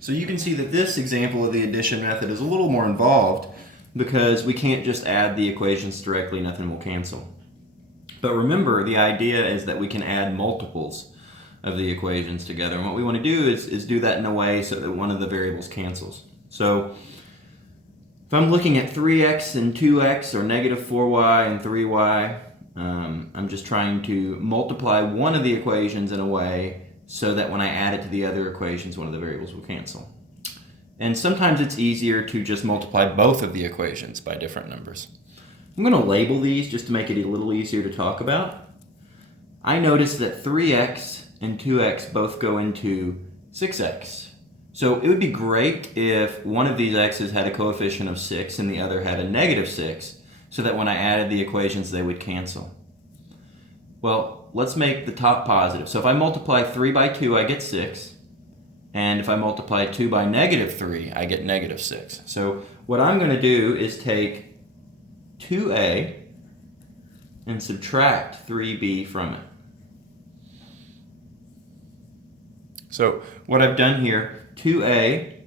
So you can see that this example of the addition method is a little more involved because we can't just add the equations directly, nothing will cancel. But remember, the idea is that we can add multiples of the equations together. And what we want to do is do that in a way so that one of the variables cancels. So if I'm looking at 3x and 2x or negative 4y and 3y, I'm just trying to multiply one of the equations in a way so that when I add it to the other equations, one of the variables will cancel. And sometimes it's easier to just multiply both of the equations by different numbers. I'm going to label these just to make it a little easier to talk about. I noticed that 3x and 2x both go into 6x. So it would be great if one of these x's had a coefficient of 6 and the other had a negative 6, so that when I added the equations, they would cancel. Well, let's make the top positive. So if I multiply 3 by 2, I get 6. And if I multiply 2 by negative 3, I get negative 6. So what I'm going to do is take 2a and subtract 3b from it. So what I've done here, 2a,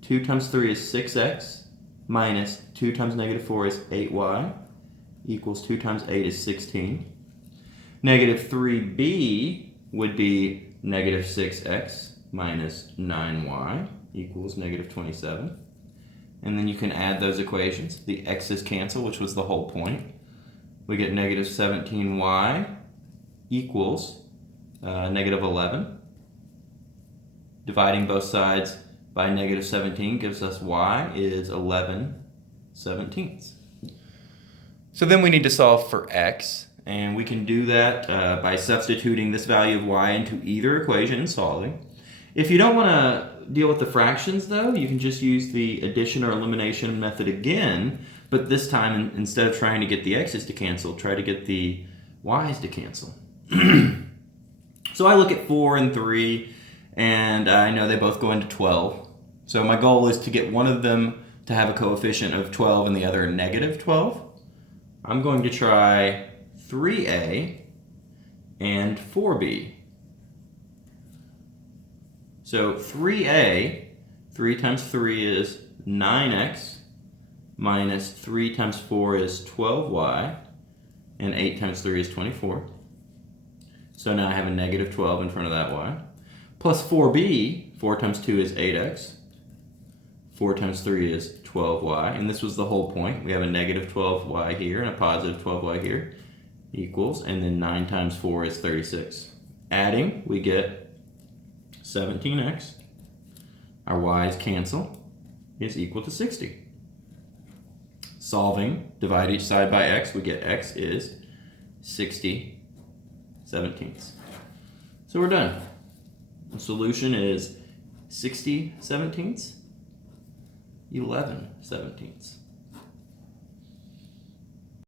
2 times 3 is 6x, minus 2 times negative 4 is 8y, equals 2 times 8 is 16. Negative 3b would be negative 6x minus 9y equals negative 27. And then you can add those equations. The x's cancel, which was the whole point. We get negative 17y equals negative 11. Dividing both sides by negative 17 gives us y is 11/17. So then we need to solve for x. And we can do that by substituting this value of y into either equation and solving. If you don't want to deal with the fractions, though, you can just use the addition or elimination method again, but this time, instead of trying to get the x's to cancel, try to get the y's to cancel. So I look at 4 and 3, and I know they both go into 12. So my goal is to get one of them to have a coefficient of 12 and the other a negative 12. I'm going to try 3a and 4b. So 3a, 3 times 3 is 9x, minus 3 times 4 is 12y, and 8 times 3 is 24. So now I have a negative 12 in front of that y. Plus 4b, 4 times 2 is 8x, 4 times 3 is 12y, and this was the whole point. We have a negative 12y here and a positive 12y here. Equals, and then 9 times 4 is 36. Adding, we get 17x. Our y's cancel, is equal to 60. Solving, divide each side by x, we get x is 60/17. So we're done. The solution is 60/17, 11/17.